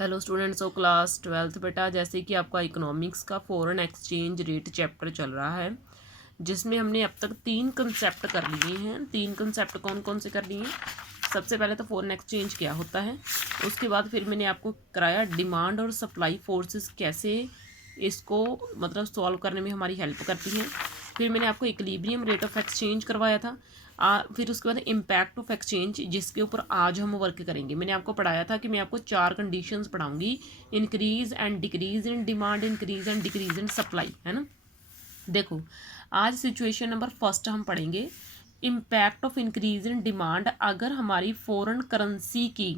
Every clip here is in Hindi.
Hello students of class 12th बेटा, जैसे कि आपका इकोनॉमिक्स का फॉरेन एक्सचेंज रेट चैप्टर चल रहा है, जिसमें हमने अब तक 3 कंसेप्ट कर लिए हैं। 3 कंसेप्ट कौन कौन से कर लिए हैं? सबसे पहले तो फॉरेन एक्सचेंज क्या होता है, उसके बाद फिर मैंने आपको कराया डिमांड और सप्लाई फोर्सेस कैसे इसको मतलब सॉल्व करने में हमारी हेल्प करती हैं। फिर मैंने आपको इक्विलिब्रियम रेट ऑफ एक्सचेंज करवाया था। फिर उसके बाद इम्पैक्ट ऑफ एक्सचेंज, जिसके ऊपर आज हम वर्क करेंगे। मैंने आपको पढ़ाया था कि मैं आपको 4 कंडीशंस पढ़ाऊंगी, increase and decrease in demand, increase and decrease in supply, है ना। देखो, आज सिचुएशन नंबर फर्स्ट हम पढ़ेंगे impact of increase in demand. अगर हमारी फॉरेन करेंसी की,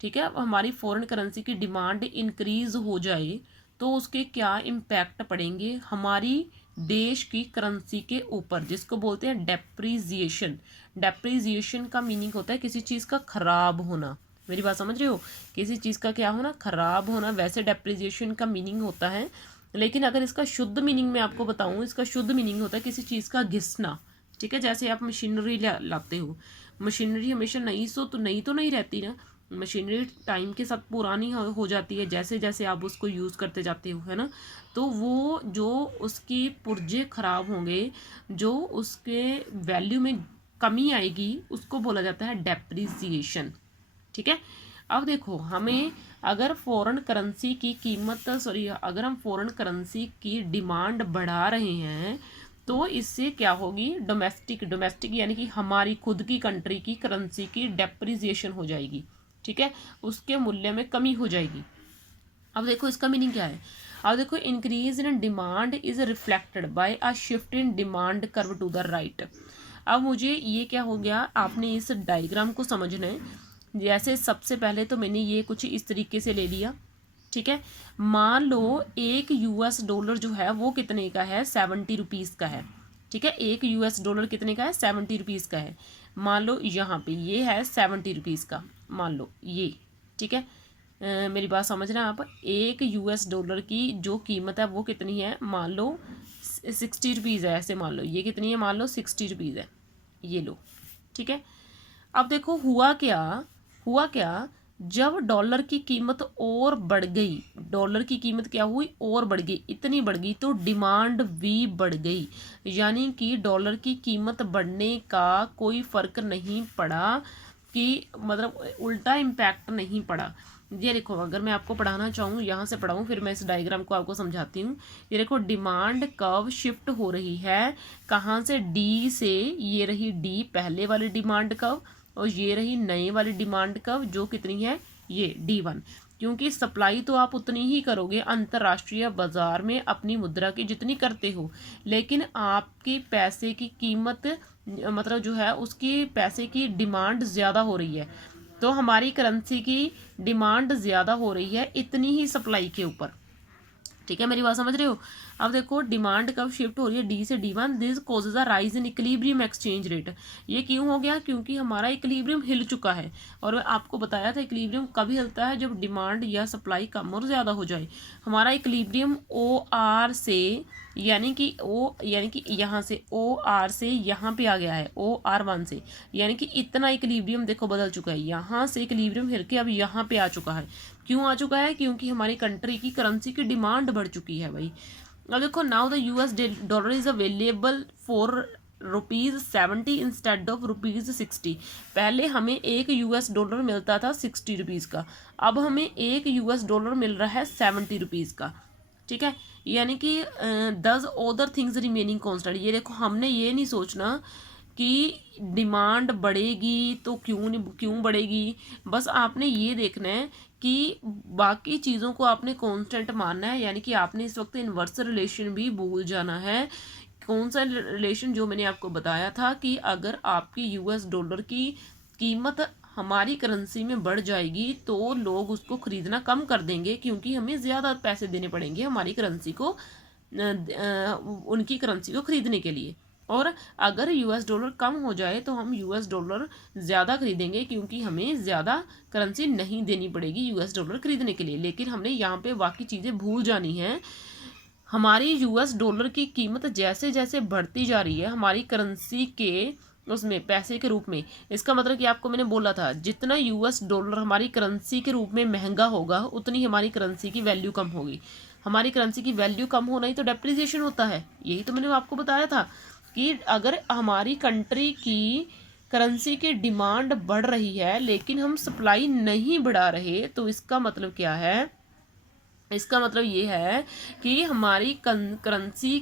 ठीक है, अब हमारी फॉरेन करेंसी की डिमांड इंक्रीज हो जाए तो उसके क्या इम्पैक्ट पड़ेंगे हमारी देश की करेंसी के ऊपर, जिसको बोलते हैं डेप्रिसिएशन। डेप्रिसिएशन का मीनिंग होता है किसी चीज़ का खराब होना। मेरी बात समझ रहे हो? किसी चीज़ का क्या होना? खराब होना। वैसे डेप्रिसिएशन का मीनिंग होता है, लेकिन अगर इसका शुद्ध मीनिंग मैं आपको बताऊं, इसका शुद्ध मीनिंग होता है किसी चीज़ का घिसना। ठीक है, जैसे आप मशीनरी लाते हो, मशीनरी हमेशा नई तो नहीं रहती ना। मशीनरी टाइम के साथ पुरानी हो जाती है, जैसे जैसे आप उसको यूज़ करते जाते हो, है ना। तो वो जो उसकी पुर्जे ख़राब होंगे, जो उसके वैल्यू में कमी आएगी, उसको बोला जाता है डेप्रिसिएशन। ठीक है। अब देखो, हमें अगर फॉरेन करेंसी की कीमत अगर हम फॉरेन करेंसी की डिमांड बढ़ा रहे हैं तो इससे क्या होगी? डोमेस्टिक यानी कि हमारी खुद की कंट्री की करेंसी की डेप्रिसिएशन हो जाएगी। ठीक है, उसके मूल्य में कमी हो जाएगी। अब देखो इसका मीनिंग क्या है। अब देखो, increase in demand is reflected by a shift in demand curve to the right. अब मुझे ये क्या हो गया, आपने इस डायग्राम को समझना है। जैसे सबसे पहले तो मैंने ये कुछ इस तरीके से ले लिया। ठीक है, मान लो $1 जो है वो कितने का है? 70 रुपीज़ का है। ठीक है, $1 कितने का है? 70 रुपीज़ का है। मान लो यहाँ पे ये है 70 रुपीज़ का, मान लो ये। ठीक है, मेरी बात समझ रहे हैं आप। $1 की जो कीमत है वो कितनी है? मान लो 60 रुपीज़ है। ऐसे मान लो ये कितनी है? मान लो 60 रुपीज़ है, ये लो। ठीक है, अब देखो हुआ क्या जब डॉलर की कीमत और बढ़ गई। डॉलर की कीमत क्या हुई? और बढ़ गई। इतनी बढ़ गई तो डिमांड भी बढ़ गई, यानी कि डॉलर की कीमत बढ़ने का कोई फर्क नहीं पड़ा, कि मतलब उल्टा इम्पैक्ट नहीं पड़ा। ये देखो, अगर मैं आपको पढ़ाना चाहूँ, यहाँ से पढ़ाऊँ, फिर मैं इस डायग्राम को आपको समझाती हूँ। ये देखो, डिमांड कब शिफ्ट हो रही है? कहाँ से? डी से। ये रही डी, पहले वाली डिमांड कव, और ये रही नए वाली डिमांड कव, जो कितनी है? ये D1। क्योंकि सप्लाई तो आप उतनी ही करोगे अंतर्राष्ट्रीय बाजार में अपनी मुद्रा की जितनी करते हो, लेकिन आपके पैसे की कीमत मतलब जो है उसकी पैसे की डिमांड ज़्यादा हो रही है। तो हमारी करेंसी की डिमांड ज़्यादा हो रही है इतनी ही सप्लाई के ऊपर। ठीक है, मेरी बात समझ रहे हो? अब देखो, डिमांड कब शिफ्ट हो रही है? डी से D1। This causes a rise in equilibrium exchange rate. ये क्यों हो गया? क्योंकि हमारा इक्विलिब्रियम हिल चुका है। और मैं आपको बताया था इक्विलिब्रियम कभी हिलता है? जब डिमांड या सप्लाई कम और ज़्यादा हो जाए। हमारा इक्विलिब्रियम OR से, यानी कि यहाँ से OR से यहाँ पे आ गया है, OR1 से, यानी कि इतना इक्विलिब्रियम देखो बदल चुका है। यहाँ से इक्विलिब्रियम हिल के अब यहाँ पे आ चुका है। क्यों आ चुका है? क्योंकि हमारी कंट्री की करेंसी की डिमांड बढ़ चुकी है भाई। अब देखो, now the US$ is available for ₹70 instead of ₹60। पहले हमें $1 मिलता था 60 रुपीज़ का, अब हमें $1 मिल रहा है 70 रुपीज़ का। ठीक है, यानी कि दस अदर थिंग्स रिमेनिंग कॉन्स्टेंट। ये देखो, हमने ये नहीं सोचना कि डिमांड बढ़ेगी तो क्यों बढ़ेगी। बस आपने ये देखना है कि बाकी चीज़ों को आपने कांस्टेंट मानना है, यानी कि आपने इस वक्त इन्वर्स रिलेशन भी भूल जाना है। कौन सा रिलेशन? जो मैंने आपको बताया था कि अगर आपकी $US की कीमत हमारी करेंसी में बढ़ जाएगी तो लोग उसको ख़रीदना कम कर देंगे, क्योंकि हमें ज़्यादा पैसे देने पड़ेंगे हमारी करेंसी को, उनकी करेंसी को ख़रीदने के लिए। और अगर $US कम हो जाए तो हम $US ज़्यादा खरीदेंगे, क्योंकि हमें ज़्यादा करेंसी नहीं देनी पड़ेगी $US खरीदने के लिए। लेकिन हमने यहाँ पे बाकी चीज़ें भूल जानी हैं। हमारी $US की कीमत जैसे जैसे बढ़ती जा रही है, हमारी करेंसी के उसमें पैसे के रूप में। इसका मतलब कि आपको मैंने बोला था जितना यूएस डॉलर हमारी करेंसी के रूप में महंगा होगा उतनी हमारी करेंसी की वैल्यू कम होगी। हमारी करेंसी की वैल्यू कम होना ही तो डेप्रिसिएशन होता है। यही तो मैंने आपको बताया था कि अगर हमारी कंट्री की करेंसी की डिमांड बढ़ रही है लेकिन हम सप्लाई नहीं बढ़ा रहे तो इसका मतलब क्या है, इसका मतलब ये है कि हमारी करेंसी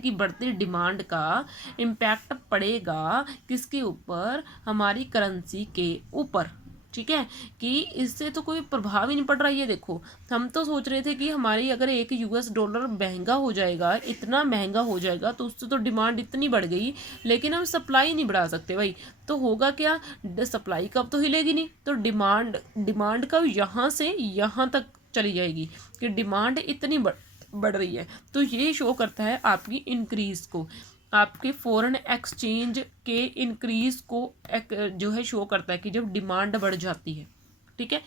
की बढ़ती डिमांड का इम्पैक्ट पड़ेगा किसके ऊपर, हमारी करेंसी के ऊपर। ठीक है, कि इससे तो कोई प्रभाव ही नहीं पड़ रहा है। ये देखो, हम तो सोच रहे थे कि हमारी अगर एक यूएस डॉलर महंगा हो जाएगा, इतना महंगा हो जाएगा तो उससे तो डिमांड इतनी बढ़ गई, लेकिन हम सप्लाई नहीं बढ़ा सकते भाई। तो होगा क्या, सप्लाई कब तो हिलेगी नहीं, तो डिमांड कब यहाँ से यहाँ तक चली जाएगी कि डिमांड इतनी बढ़ रही है। तो ये शो करता है आपकी इंक्रीज को, आपके फॉरेन एक्सचेंज के इंक्रीज को जो है शो करता है कि जब डिमांड बढ़ जाती है। ठीक है,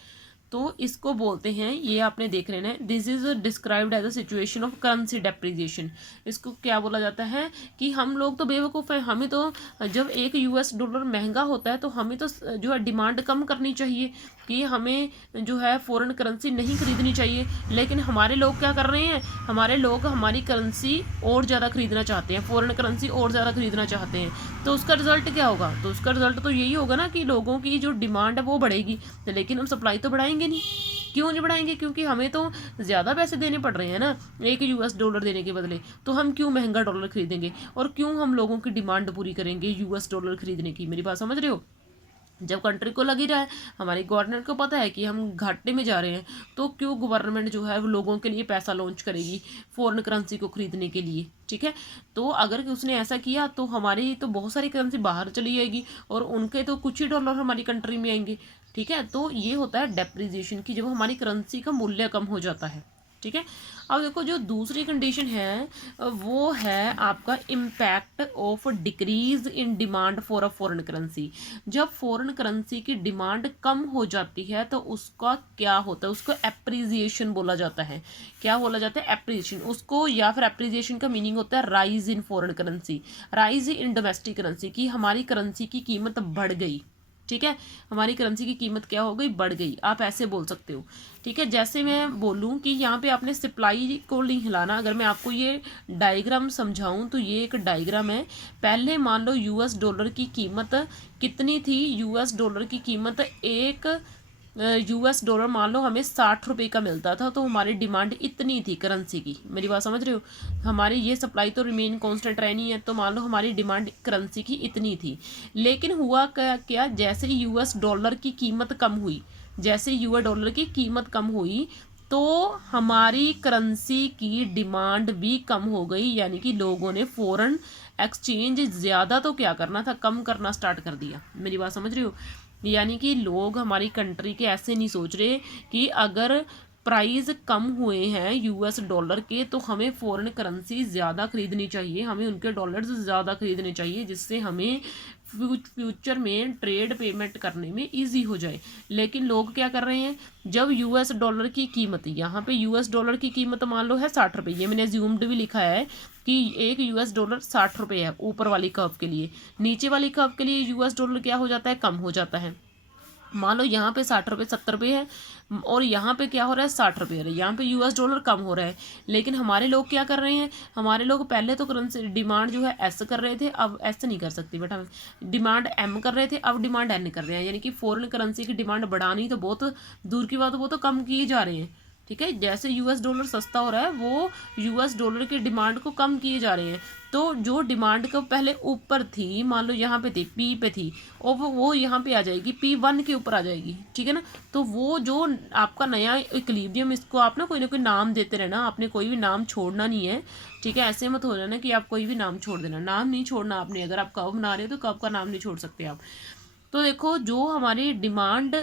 तो इसको बोलते हैं, ये आपने देख लेना है, this is described as a situation of currency depreciation. इसको क्या बोला जाता है कि हम लोग तो बेवकूफ़ हैं, हमें तो जब एक यूएस डॉलर महंगा होता है तो हमें तो जो है डिमांड कम करनी चाहिए कि हमें जो है फॉरेन करेंसी नहीं खरीदनी चाहिए। लेकिन हमारे लोग क्या कर रहे हैं, हमारे लोग हमारी करेंसी और ज़्यादा खरीदना चाहते हैं, फॉरेन करेंसी और ज़्यादा खरीदना चाहते हैं। तो उसका रिजल्ट क्या होगा, तो उसका रिजल्ट तो यही होगा ना कि लोगों की जो डिमांड है वो बढ़ेगी, लेकिन हम सप्लाई तो बढ़ाएंगे नहीं। क्यों नहीं बढ़ाएंगे, क्योंकि हमें तो ज़्यादा पैसे देने पड़ रहे हैं ना एक यूएस डॉलर देने के बदले। तो हम क्यों महंगा डॉलर खरीदेंगे और क्यों हम लोगों की डिमांड पूरी करेंगे यूएस डॉलर खरीदने की। मेरी बात समझ रहे हो, जब कंट्री को लग ही रहा है, हमारी गवर्नमेंट को पता है कि हम घाटे में जा रहे हैं, तो क्यों गवर्नमेंट जो है वो लोगों के लिए पैसा लॉन्च करेगी फॉरेन करेंसी को खरीदने के लिए। ठीक है, तो अगर उसने ऐसा किया तो हमारी तो बहुत सारी करेंसी बाहर चली जाएगी और उनके तो कुछ ही डॉलर हमारी कंट्री में आएंगे। ठीक है, तो ये होता है डेप्रिसिएशन की, जब हमारी करेंसी का मूल्य कम हो जाता है। ठीक है, अब देखो जो दूसरी कंडीशन है वो है आपका impact of decrease in demand for a foreign currency. जब फॉरेन करेंसी की डिमांड कम हो जाती है तो उसका क्या होता है, उसको एप्रिसिएशन बोला जाता है। क्या बोला जाता है, एप्रिसिएशन उसको, या फिर एप्रिसिएशन का मीनिंग होता है rise in foreign currency, rise in domestic currency, की हमारी करेंसी की कीमत बढ़ गई। ठीक है, हमारी करेंसी की कीमत क्या हो गई, बढ़ गई, आप ऐसे बोल सकते हो। ठीक है, जैसे मैं बोलूँ कि यहाँ पे आपने सप्लाई को नहीं हिलाना। अगर मैं आपको ये डायग्राम समझाऊँ तो ये एक डायग्राम है। पहले मान लो यूएस डॉलर की कीमत कितनी थी, यूएस डॉलर की कीमत एक यूएस डॉलर मान लो हमें 60 रुपये का मिलता था, तो हमारी डिमांड इतनी थी करेंसी की। मेरी बात समझ रहे हो, हमारी ये सप्लाई तो रिमेन कांस्टेंट रहनी है, तो मान लो हमारी डिमांड करेंसी की इतनी थी। लेकिन हुआ क्या, जैसे यूएस डॉलर की कीमत कम हुई, जैसे यूएस डॉलर की कीमत कम हुई तो हमारी करेंसी की डिमांड भी कम हो गई, यानी कि लोगों ने फॉरेन एक्सचेंज ज़्यादा तो क्या करना था, कम करना स्टार्ट कर दिया। मेरी बात समझ रहे हो, यानी कि लोग हमारी कंट्री के ऐसे नहीं सोच रहे कि अगर प्राइस कम हुए हैं यूएस डॉलर के तो हमें फॉरेन करेंसी ज़्यादा खरीदनी चाहिए, हमें उनके डॉलर्स ज़्यादा खरीदने चाहिए, जिससे हमें फ्यूचर में ट्रेड पेमेंट करने में इजी हो जाए। लेकिन लोग क्या कर रहे हैं, जब यूएस डॉलर की कीमत, यहाँ पे यूएस डॉलर की कीमत मान लो है 60 रुपये, ये मैंने एज्यूम्ड भी लिखा है कि एक यूएस डॉलर 60 रुपये है ऊपर वाली कर्व के लिए। नीचे वाली कर्व के लिए यूएस डॉलर क्या हो जाता है, कम हो जाता है। मान लो यहाँ पे 60 रुपये 70 रुपये है और यहाँ पे क्या हो रहा है, 60 रुपये हो रहा है, यहाँ पे यूएस डॉलर कम हो रहा है। लेकिन हमारे लोग क्या कर रहे हैं, हमारे लोग पहले तो करेंसी डिमांड जो है एस कर रहे थे, अब एस नहीं कर सकती बेटा, डिमांड एम कर रहे थे, अब डिमांड एन कर रहे हैं। यानी कि फॉरेन करेंसी की डिमांड बढ़ानी तो बहुत दूर की बात, वो तो कम किए जा रहे हैं। ठीक है, जैसे यूएस डॉलर सस्ता हो रहा है वो यूएस डॉलर की डिमांड को कम किए जा रहे हैं। तो जो डिमांड को पहले ऊपर थी, मान लो यहाँ पे थी, पी पे थी, और वो यहाँ पे आ जाएगी, P1 के ऊपर आ जाएगी। ठीक है ना, तो वो जो आपका नया इक्विलिब्रियम, इसको आप ना कोई नाम देते रहना, आपने कोई भी नाम छोड़ना नहीं है। ठीक है, ऐसे मत हो जाना कि आप कोई भी नाम छोड़ देना, नाम नहीं छोड़ना आपने। अगर आप कर्व बना रहे हो तो कर्व का नाम नहीं छोड़ सकते आप। तो देखो, जो हमारी डिमांड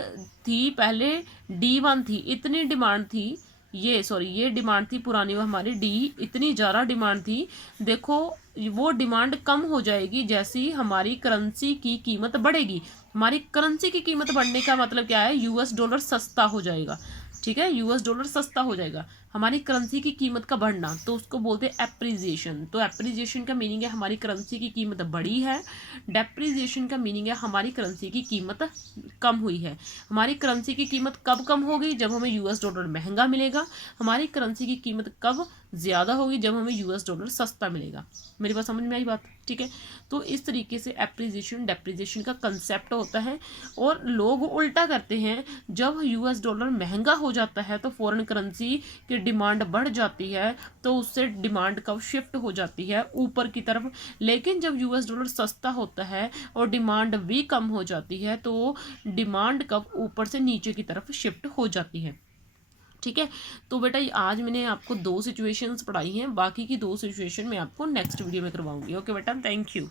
थी पहले D1 थी, इतनी डिमांड थी, ये डिमांड थी पुरानी, वो हमारी डी, इतनी ज़्यादा डिमांड थी। देखो वो डिमांड कम हो जाएगी जैसे ही हमारी करेंसी की कीमत बढ़ेगी। हमारी करेंसी की कीमत बढ़ने का मतलब क्या है, यूएस डॉलर सस्ता हो जाएगा। ठीक है, यूएस डॉलर सस्ता हो जाएगा, हमारी करेंसी की कीमत का बढ़ना, तो उसको बोलते हैं एप्रिजिएशन। तो एप्रिजिएशन का मीनिंग है हमारी करेंसी की कीमत बढ़ी है, डेप्रिजिएशन का मीनिंग है हमारी करेंसी की कीमत कम हुई है। हमारी करेंसी की कीमत कब कम होगी, जब हमें यूएस डॉलर महंगा मिलेगा। हमारी करेंसी की कीमत कब ज़्यादा होगी, जब हमें यूएस डॉलर सस्ता मिलेगा। मेरी बात समझ में आई बात, ठीक है। तो इस तरीके से एप्रिजिएशन डेप्रिजिएशन का कंसेप्ट होता है। और लोग उल्टा करते हैं, जब यूएस डॉलर महंगा हो जाता है तो फॉरेन करेंसी की डिमांड बढ़ जाती है, तो उससे डिमांड कब शिफ्ट हो जाती है ऊपर की तरफ। लेकिन जब यूएस डॉलर सस्ता होता है और डिमांड भी कम हो जाती है, तो डिमांड कब ऊपर से नीचे की तरफ शिफ्ट हो जाती है, ठीक है। तो बेटा आज मैंने आपको 2 सिचुएशंस पढ़ाई हैं, बाकी की 2 सिचुएशन मैं आपको नेक्स्ट वीडियो में करवाऊंगी। ओके बेटा, थैंक यू।